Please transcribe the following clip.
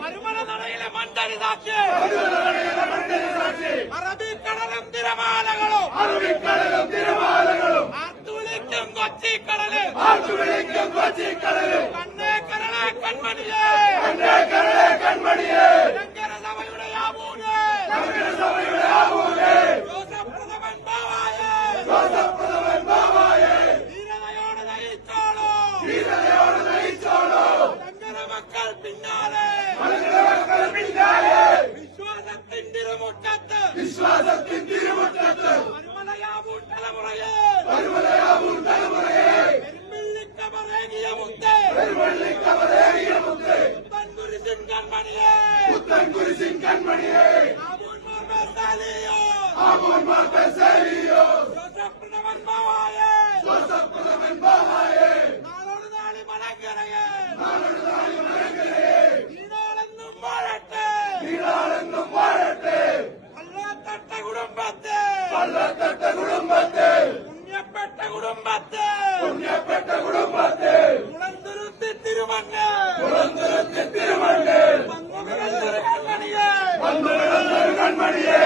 മരുമല നടയിലെ മണ്ടരി സാക്ഷി അറബിക്കടലും തിരമാലകളും ആർത്തുവിളിക്കും കൊച്ചിക്കടല് കണ്ണേ കരളെ കൺമണിയേ സഭയുടെ ആവൂനെ ജോസഫ് പ്രഥമൻ ബാവായേ ധീരതയോടെ നയിച്ചോളൂ മക്കൾ പിന്നാലെ വിശ്വാസത്തിൻ തിരുമുറ്റത്ത് മരുമലയാവൂർ തലമുറയെ പെരുമ്പിള്ളിക്കമറേകിയ മുത്തേ പുത്തൻ കുരിശിൻ കൺമണിയെ ആവൂർ മാർബേസാലിയോ ജോസഫ് പ്രഥമൻ ബാവായേ നാളോട് നാളെ മലങ്കരയെ ഈനാളെന്നും വാഴട്ടെ വല്ലത്തട്ട കുടുംബത്തെ പുണ്യപ്പെട്ട കുടുംബത്തെ മുളന്തുരുത്തി തിരുമണ്ണ് വന്നുകിടന്നൊരു കൺമണിയെ